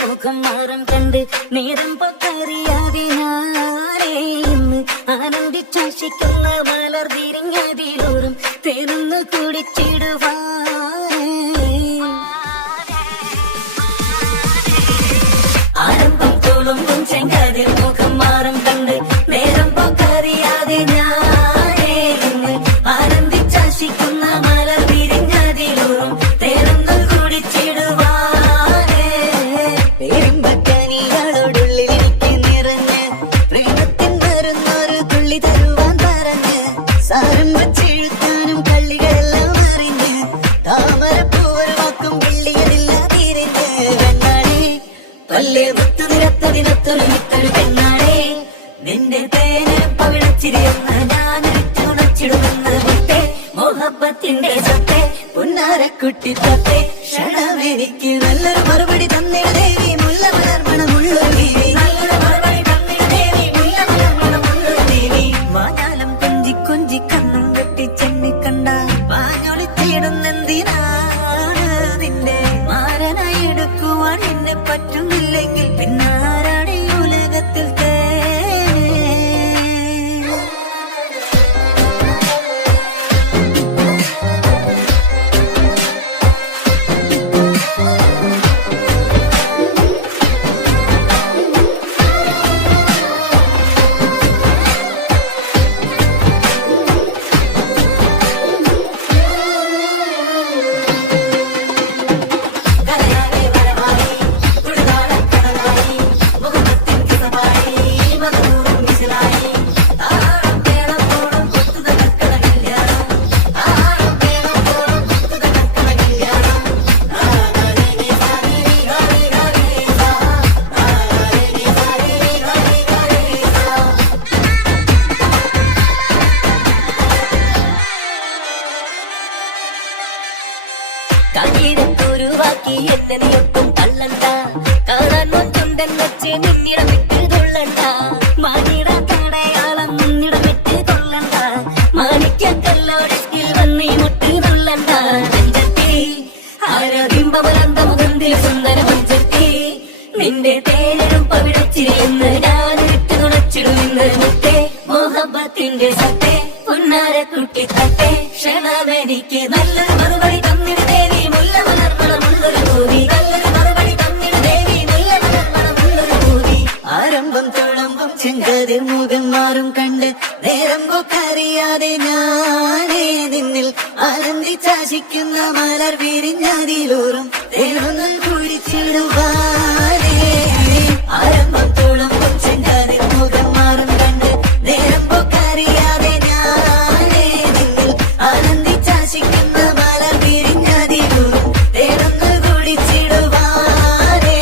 മുഖം മാറും കണ്ട് നേരം പൊക്കറിയാതെ ഞാനേ ഇന്ന് ആനന്ദിച്ചാശിക്കുന്ന മലർ വിരിഞ്ഞതിലൂറും തേർന്ന് കുടിച്ചിടുവാ ആരംഭം തോളുമ്പും ചെങ്കതിർ മുഖം മാറും കണ്ട് നേരം പൊക്കറിയാതെ ഞാനേ ഇന്ന് ആനന്ദിച്ചാശിക്കുന്ന മലർ വിരിഞ്ഞതിലൂറും തേർന്ന് കുടിച്ചിടുവാ സാരം വച്ചെഴുത്താനും കള്ളികളെല്ലാം അറിഞ്ഞ് താമരപ്പൂവരും വെള്ളിയതില്ല തിരിഞ്ഞ് പെണ്ണാളെ പല്ലേ മുത്തു നിരത്തതിനൊത്തൊരു മിത്തൊരു പെണ്ണാളെ നിന്റെ തേനും പവിഴച്ചിരിയെന്ന് ഞാൻ തുണച്ചിടുമെന്ന് മുത്തേ മോഹബത്തിന്റെ സത്തേ പുന്നാരക്കുട്ടി തത്തേ ക്ഷണമെനിക്ക് നല്ലൊരു മറുപടി തന്നിട ദേവി മുല്ല മലർമണമുള്ളൊരു ദേവി നല്ലൊരു മറുപടി തന്നിട ദേവി മുല്ല മലർമണമുള്ളൊരു ദേവി മാഞ്ഞാലം കൊഞ്ചി കണ്ണും കെട്ടി ചെന്നി കണ്ട പാഞ്ഞൊളി തേടുന്നെന്തിനാണ് നിന്റെ മാരനായി എടുക്കുവാൻ എന്നെ പറ്റുന്നില്ലെങ്കിൽ പിന്നാരാണ് ഈ ഉലകത്തിൽ കാക്കിരത്തൊരുവാക്കി എന്നെ നീയൊട്ടും തള്ളണ്ട കാണാൻ മൊത്തുണ്ടൻ വച്ച് നിന്നിടമിട്ട് കൊള്ളണ്ട മാനിട തടയാളം നിന്നിടമിട്ട് കൊള്ളണ്ട മാണിക്കല്ലോടെ വന്നീ മുട്ട് കൊള്ളണ്ട മഞ്ചത്തി ആരോഗ്യമ്പലന്ത മുഖന്തിൽ സുന്ദര മഞ്ചത്തി നിന്റെ തേനും പവിടച്ചിരിയെന്ന് ഞാൻ വിട്ടു തുണച്ചിടുമെന്ന് മുത്തേ മോഹബത്തിന്റെ സത്തേ പുന്നാരക്കുട്ടി തത്തേ ക്ഷണമെനിക്ക് നല്ലൊരു മറുപടി തന്നിട ദേവി മുല്ല മലർമണമുള്ളൊരു ഭൂമി നല്ലൊരു മറുപടി തന്നിട ദേവി മുല്ല മലർമണമുള്ളൊരു ഭൂമി ആരംഭം തുളമ്പും ചെങ്കതിർ മുഖം മാറും കണ്ട് നേരം പോക്കറിയാതെ ഞാനേ നിന്നിൽ ആനന്ദിച്ചാശിക്കുന്ന മലർ വിരിഞ്ഞതിലൂറും തേനൊന്നും കുഴിച്ചിടുവാനേ ആരംഭം തുളമ്പും ചെങ്കതിർ മുഖം മാറും കണ്ട് നേരം പോക്കറിയാതെ ഞാനേ നിന്നിൽ ആനന്ദിച്ചാശിക്കുന്ന മലർ വിരിഞ്ഞതിലൂറും തേനൊന്ന് കുടിച്ചിടുവാനേ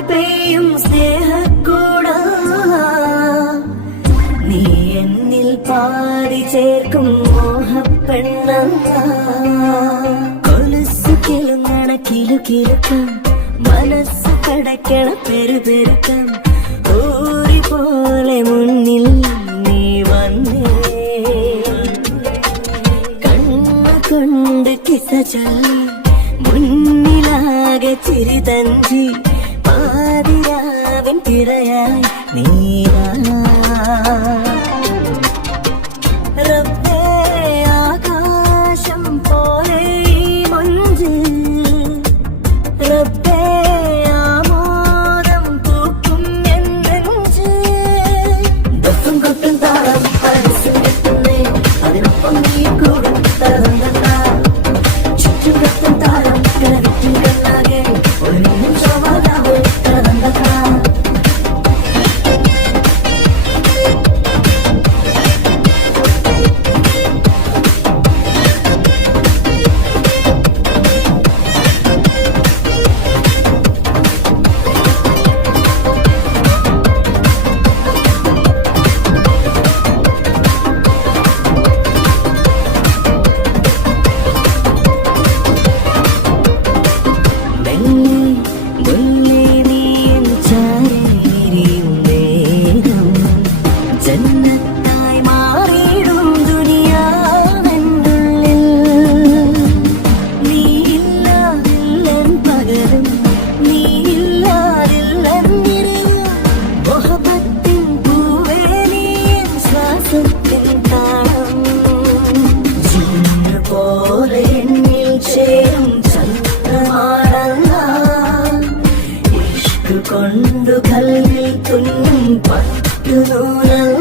മഴയായി പെയ്യും സ്നേഹക്കൂട നീ എന്നിൽ പാടി ചേർക്കും മോഹപ്പെണ്ണ കൊലുസു കിളുങ്ങണ കിലുകിലുക്കം മനസ്സ് കടക്കണ പെരുപെരുക്കം ഊരി പോലെ മുന്നിൽ നീ വന്നേ കണ്ണു കൊണ്ട് കിസ ചൊല്ലി മുന്നിലാകെ ചിരി തഞ്ചി പാതിരാവിൻ തിരയായി നീ റബ്ബേ ആകാശം പോലെ ഈ മഞ്ച് റബ്ബേ ആമോദം തൂക്കും എൻ നെഞ്ച് ദഫും കൊട്ടും താളം മനസ്സും കെട്ടുന്നേ അതിനൊപ്പം നീ കൂടും തരന്തണ്ടാ ചുറ്റും കത്തും താളം കിളവിറ്റും കണ്ണാകെ ഒരു നിമിഷം വാതാവേ തരന്തണ്ടാ ജന്നത്തായി മാറിയിടും ദുനിയാവെന്നുള്ളിൽ നീയില്ലാതില്ലൻ പകരം നീയില്ലാതില്ലൻ നിറവും മൊഹബത്തിൻ പൂവേ നീയും ശ്വാസത്തിൻ താളം ജിന്നു പോലെ എന്നിൽ ചേരും ചന്ദ്രമാടല്ല ഇഷ്ക് കൊണ്ടു കൽവിൽ തുന്നും പറ്റുനൂലല്ല